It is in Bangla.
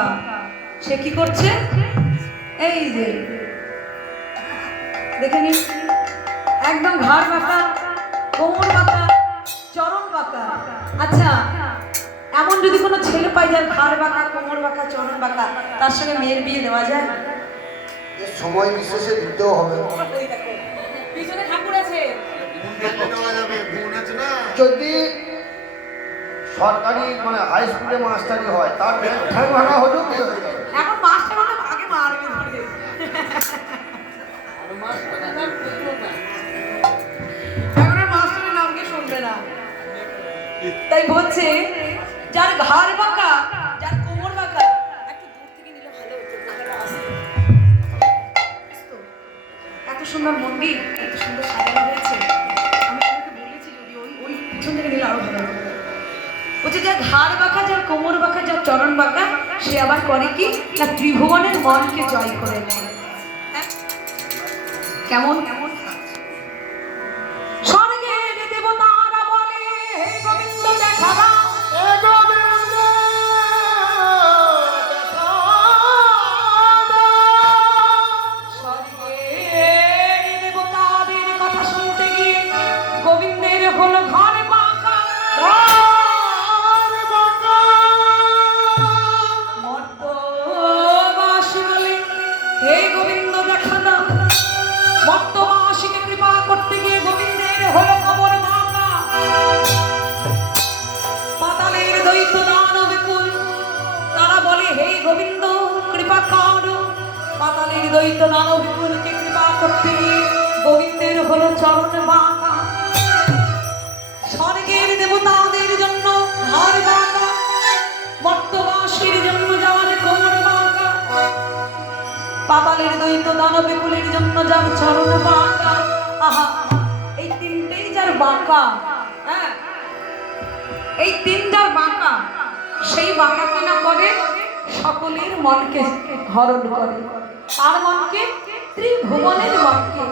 বাঁকা, সে কি করছে? এই যে দেখে নিন, একদম ঘাড় বাঁকা, কোমর বাঁকা, চরণ বাঁকা। আচ্ছা, এমন যদি কোনো ছেলে পাই যার ঘাড় বাঁকা, কোমর বাঁকা, চরণ বাঁকা, তার সঙ্গে মেয়ের বিয়ে দেওয়া যায়? সময় বিশেষে দিতেও হবে। পিছনে ঠাকুর আছে, যদি সরকারি মানে হাই স্কুলে মাস্টারি হয় তার ঠ্যাং ভাঙা হলেও বিয়ে হয়ে যাবে। এখন মাস্টার মানে আগে মারবে ধরে। এখন আর মাস্টারের নামকে শুনবে না। তাই বলছে যার ঘাড় বাঁকা, যার কোমর বাঁকা, একটু দূর থেকে নিলে ভালো হতো, বোকারা আসতো। এত সুন্দর মন্দির, এত সুন্দর সাজানো হয়েছে, আমি তোমাকে বলেছি যদি ওই ওই পিছন থেকে নিলে আরো ভালো হতো। বলছে যার ঘাড় বাঁকা, যার কোমর বাঁকা, যার চরণ বাঁকা, সে আবার করে কি না ত্রিভুবনের মনকে জয় করে নেয়। কেমন কেমন স্বর্গের দেবতারা বলে হে গোবিন্দ দেখা দাও, স্বর্গের দেবতাদের কথা শুনতে গিয়ে গোবিন্দের হলো ঘর বাঁকা। মর্তবাসী বলে হে গোবিন্দ দেখা দাও, মর্তবাসীকে কৃপা করতে গিয়ে গোবিন্দের হলো কবর বাঁকা। পাতালের দৈত্য দানব কুল তারা বলে হে গোবিন্দ কৃপা করো, পাতালের দৈত্য দানব কুলকে কৃপা করতে গিয়ে গোবিন্দের হলো চরণ বাঁকা। স্বর্গের দেবতাদের জন্য ঘাড় বাঁকা, মর্তবাসীর জন্য যাওয়ার কোমর বাঁকা, পাতালের দৈত্য দানব কুলের জন্য যার চরণ বাঁকা। আহা, এই তিনটেই যার বাঁকা, হ্যাঁ এই তিন যার বাঁকা, সেই বাঁকা কিনা করে সকলের মনকে হরণ করে, তার মনকে ত্রিভুবনের মনকে।